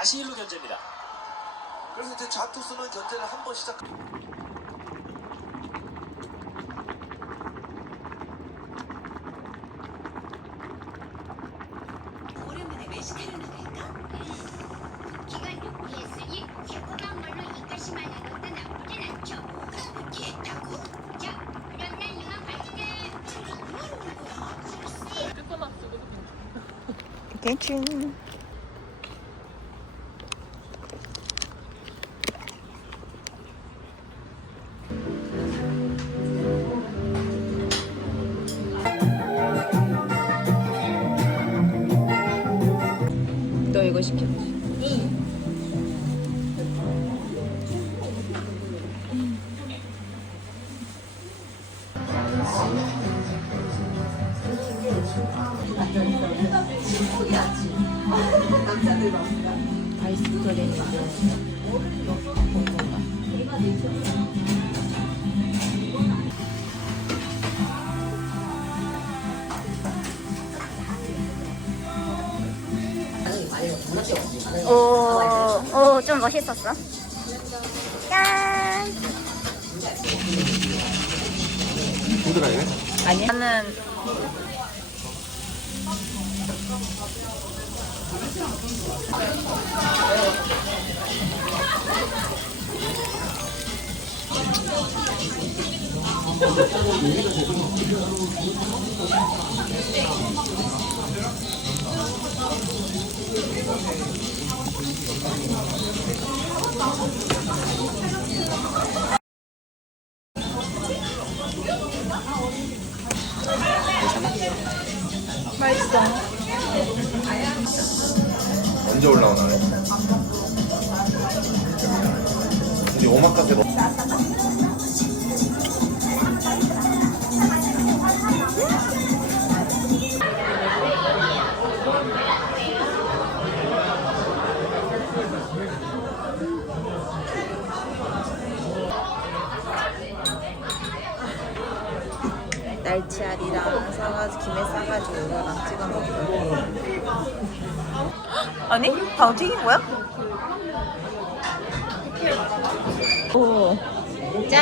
다시 1루 견제입니다. 그래서 이제 좌투수는 견제를 한 번 시작. 너 이거 시켰지? 오, 좀 멋있었어. 짠. 힘들어요? 아니 나는 맛있어 언제 올라오나요? 이제 오마카세 먹. 날치알이랑 싸가지고 김에 싸가지고 이거랑 찍어 먹고 아니? 방금 튀긴 거야? 오. 짠.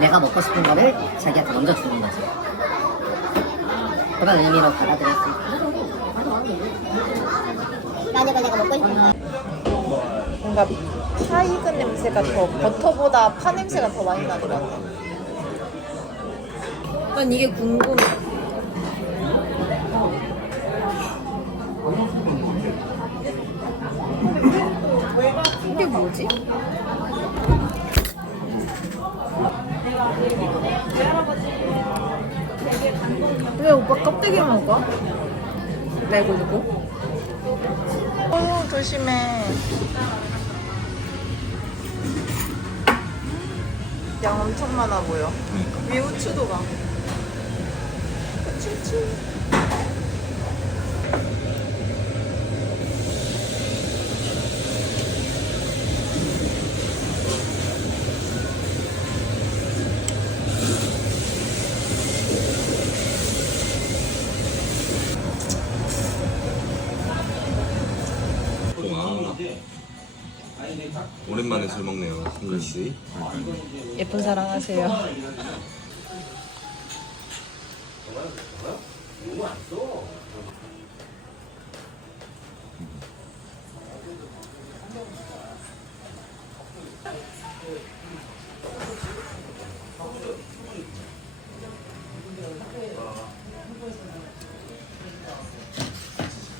내가 먹고 싶은 거를 자기한테 먼저 주는 거지. 그런 의미로 받아들였으니 내가 먹고 싶은 거. 뭔가 파 익은 냄새가 더 버터보다 파 냄새가 더 많이 나는 것 같아. 난 이게 궁금해. 이게 뭐지? 왜 오빠 껍데기 먹어? 내고 주고. 어 조심해. 양 엄청 많아 보여. 위에 후추도 봐. 후추추. 오랜만에 술 먹네요, 승근 씨. 예쁜 사랑 하세요.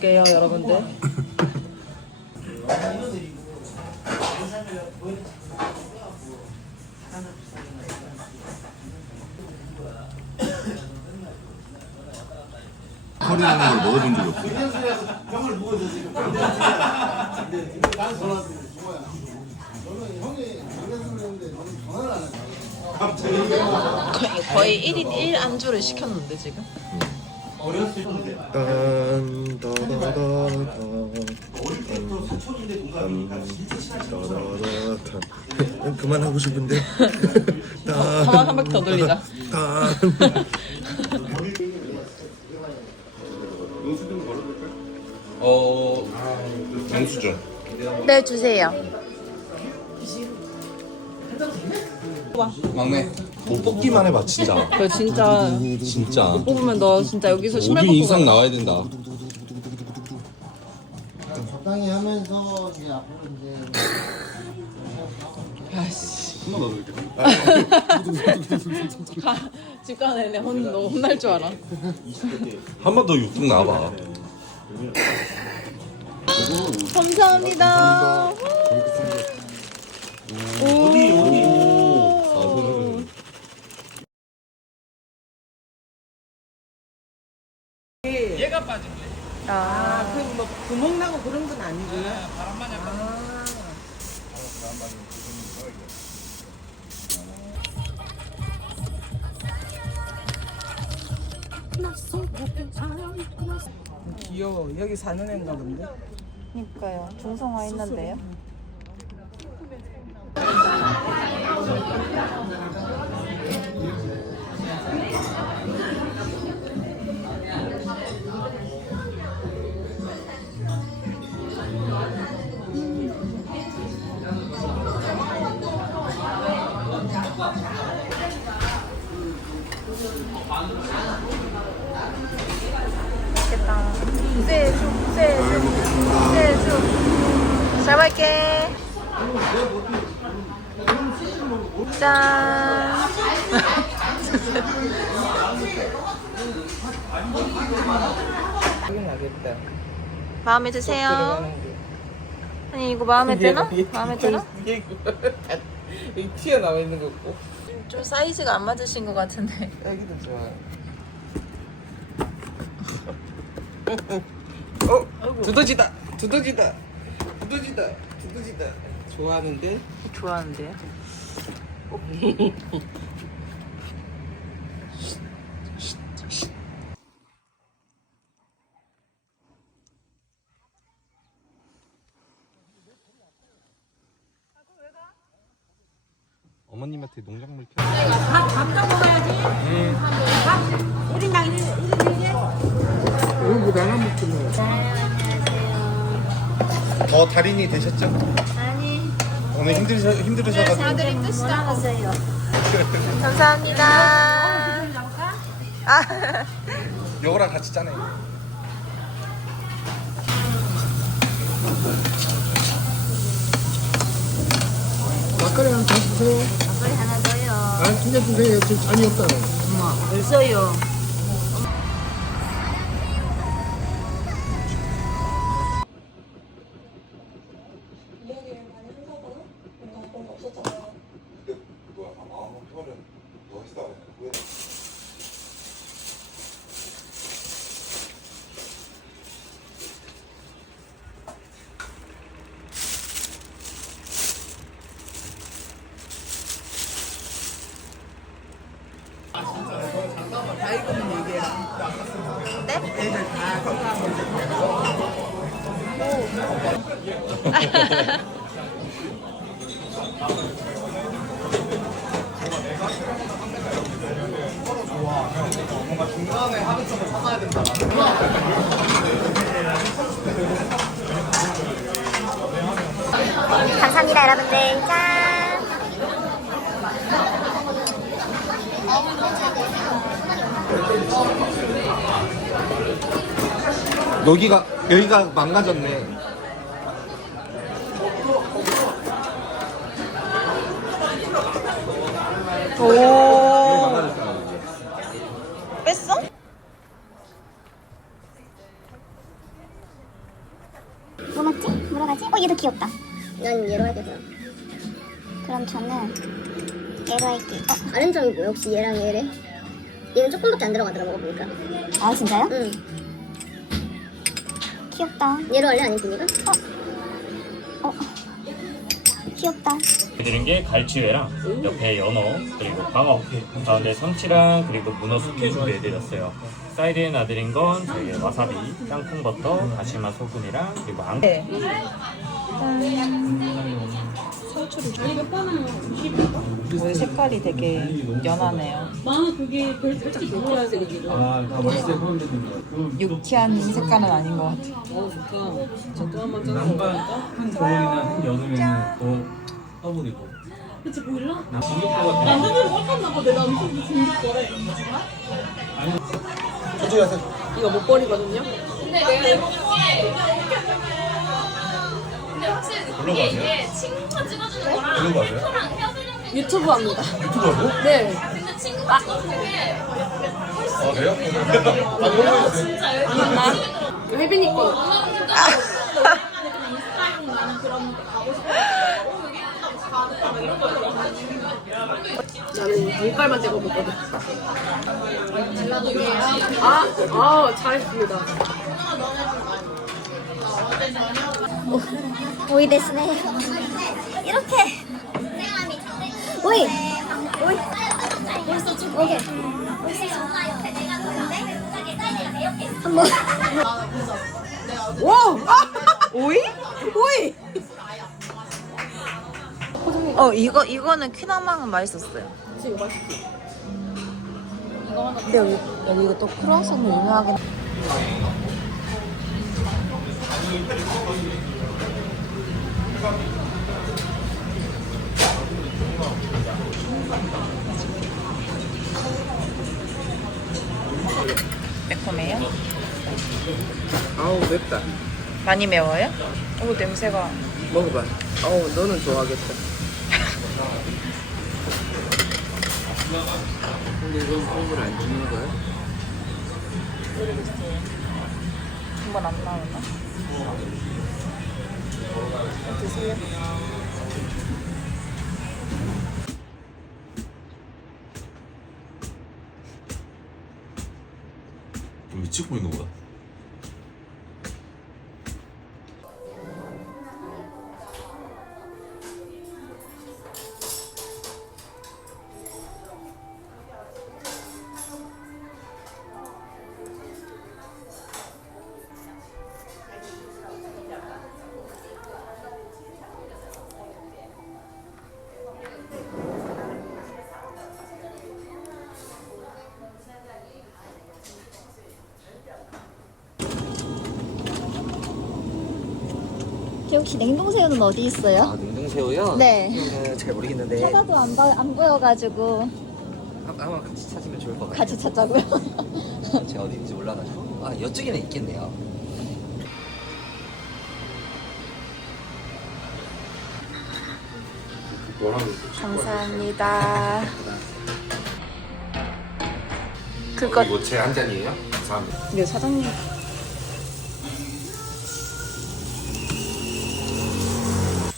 게요 여러분들. 허리라는 걸 먹어본 적이 없어요. 거의, 거의 1인 1 안주를 시켰는데 지금. 딴, 따다다다, 음, 그만하고 싶은데. 가만 한 바퀴 더 돌리자. 어 영수증 네 주세요. 막내. 못 뽑기만 해봐 진짜. 저 진짜 진짜. 뽑으면 너 진짜 여기서 신발 5등 벗고 이상 가. 나와야 된다 적당히 하면서 이제 앞으로 이제 가, 집 가는 애 혼, 너 혼날 줄 알아. 한 번더 6등 나와봐 감사합니다. 오. 아, 그럼 뭐 구멍 나고 그런 건 아니구나. 귀여워. 여기 사는 애인가 본데. 그러니까요. 중성화 했는데요. 먹을게. 짠. 나겠다. 마음에 드세요? 아니 이거 마음에 드나? 마음에 드나? 여기 튀어나와 있는 거 없고. 좀 사이즈가 안 맞으신 것 같은데. 여기도 좋아요. 어, 두더지다. 두더지다. 두더지다. 두더지다. 좋아하는데? 좋아하는데요? 어머님한테 농작물 켜 더 달인이 되셨죠? 아니 오늘 힘드셔, 힘들으셔가지고 감사합니다. 아, 요거랑 같이 짜네 막걸리 하나 더 주세요. 막걸리 하나 더요. 아, 두개 주세요. 지금 잔이 없다고. 벌써요. 감사합니다 여기가 여기가 망가졌네 오. 뺐어? 뭐 먹지? 뭐로 가지? 어 얘도 귀엽다 난 얘로 할게요 그럼 저는 얘로 할게 어 다른 점이 뭐야 혹시 얘랑 얘래? 얘는 조금밖에 안 들어가더라 먹어보니까 아 진짜요? 응 귀엽다 얘로 할래 아니면 분이가? 어? 어? 귀엽다. 드린 게 갈치회랑 옆에 연어 그리고 방어 가운데 참치랑 그리고 문어 숙회 준비해드렸어요. 사이드에 놔드린 건 저희 와사비, 땅콩버터, 다시마 소금이랑 그리고 앙. 네. 오이 색깔이 되게 연하네요. 유쾌한 색깔은 아닌 것 같아요. 어 좋다. 저도 한번 짜서 먹어볼까? 한 겨울이나 한 여름에는 더 떠버리고. 그치 보일러? 나 중국보다 남자들 깜깜나 봐. 내 남편도 중국거래. 천천히 하세요. 이거 못 버리거든요. 별로 가세요? 별로 가세요? 유튜브 합니다. 유튜브 하세요? 네. 아 그래요? 아 너무 나 혜빈이 거. 나는 눈깔만 떼고 먹거든. 아, 아, 잘했습니다. 오이 데스네. 이렇게. 오이. 오이. 오케이. 한번. 와! 오이? 오이! 어 이거 이거는 퀴나망은 맛있었어요. 지금 맛있지? 근데 여기 여기 이거 또 크로아상이 유명하긴. 매콤해요? 아우, 맵다. 많이 매워요? 오 냄새가. 먹어봐. 어우, 너는 좋아하겠다. 근데 이건 콩을 안 주는 거야? 한번 안 나오나? 드세요. 왜 찍고 있는 거야? 혹시 냉동새우는 어디 있어요? 아, 냉동새우요? 네. 음, 잘 모르겠는데 찾아도 안, 봐- 안 보여가지고 아마 같이 찾으면 좋을 것 같아요. 같이 찾자고요. 제가 어디인지 몰라가지고 아 이쪽에는 있겠네요. 감사합니다. 그거 이거 제 한 잔이에요? 감사합니다. 네 사장님.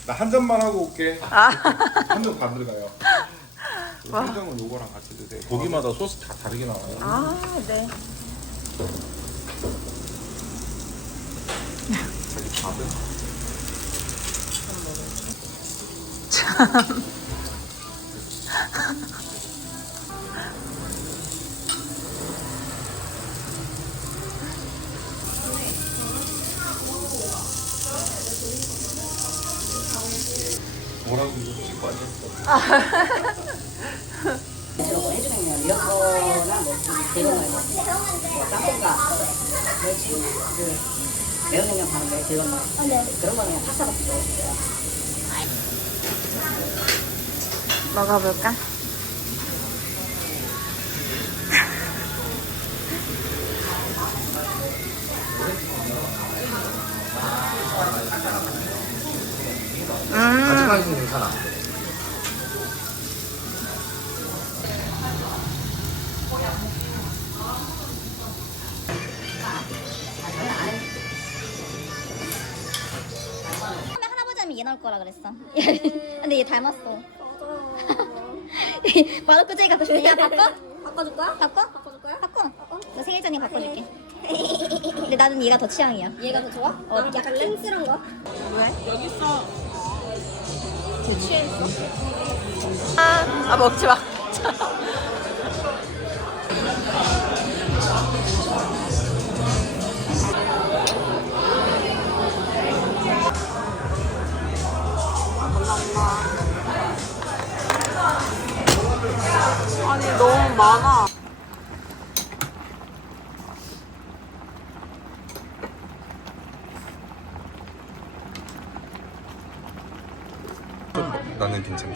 나 한 잔만 하고 올게. 아. 한잔 반 들어가요. 한 잔은 요거랑 같이 드세요. 고기마다 소스 다 다르게 나와요. 아 네. 자기 밥은 뭐 앉았어. 해주면 이런 거나 뭐 이런 거 뭐, 짬뽕가 멸치 그 매운 양념 바른데 그런 거 그런 거는 그냥 파스타 먹기 좋아요. 먹어볼까? 음, 아직까지는 괜찮아. 거라 그랬어. 근데 얘 닮았어. 마르코제이가 더 좋냐? 바꿔? 바꿔줄 거야? 바꿔? 바꿔줄 거야? 바꿔. 너 생일 전에 바꿔줄게. 근데 나는 얘가 더 취향이야. 얘가 더 좋아? 어, 약간 킹스런 거? 왜? 여기 있어. 쟤 취했어? 아, 아 먹지 마.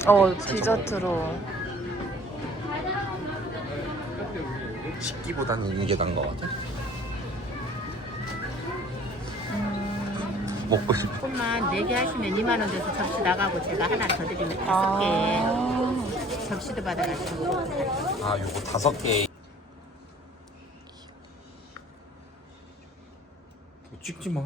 어 디저트로. 식기보다는 이게 나은 것 같아. 먹고 싶어. 조금만 4개 하시면 2만 원 돼서 접시 나가고 제가 하나 더 드리면 다섯 아. 개 접시도 받아가지고 아, 요거 다섯 개. 찍지 마.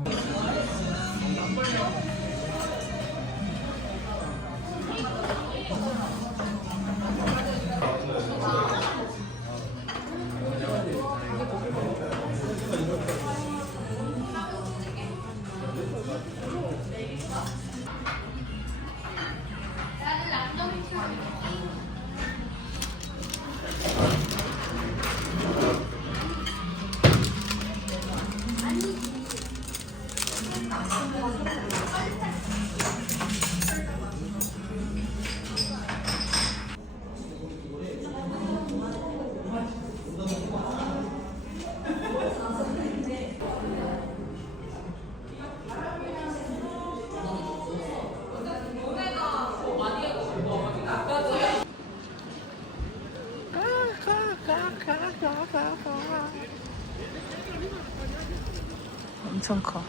엄청 커.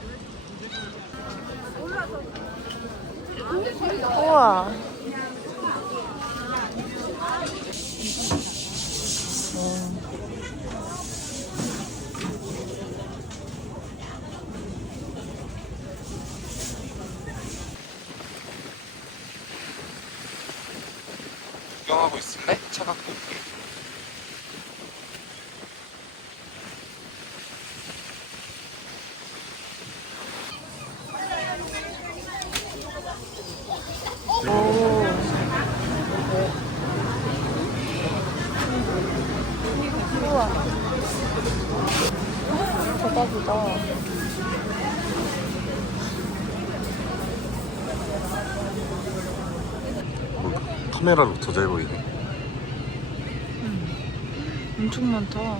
우와. 구경하고 있을래? 차 갖고 올게. 우와. 카메라로 더 잘 보이네. 엄청 많다.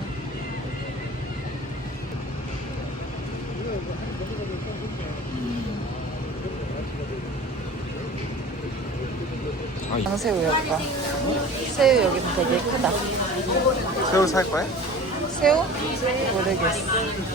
아, 여기가. 새우 여기는 되게 크다. 새우 살 거야? 새우? 모르겠어.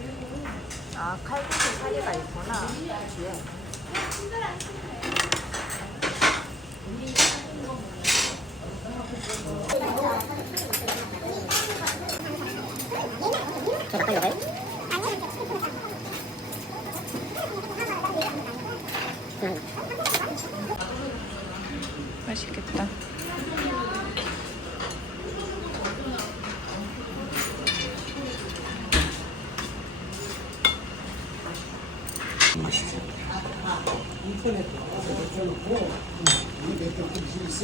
아, 칼국수 사리가 있구나. 뒤에.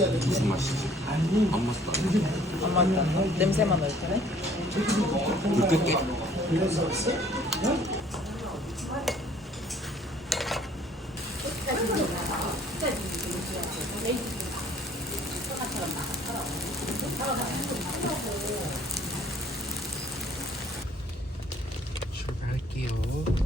무슨 맛이지? 안 맛있다. 안 맞다. 냄새만 날 테네. 불 끌게. 출발할게요.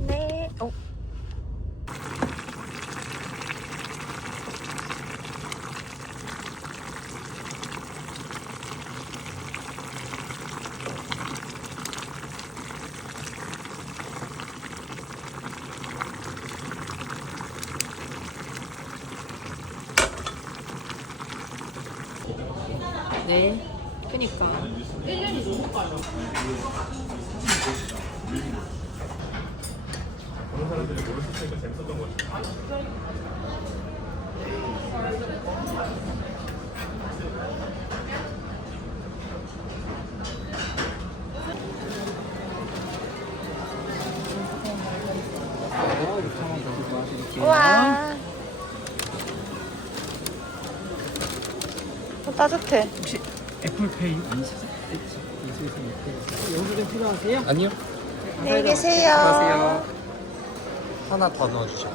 네. 그니까. 우와. 따뜻해. 애플페이 용기 좀 필요하세요? 아니요. 안녕히 계세요. 하나 더 넣어주세요.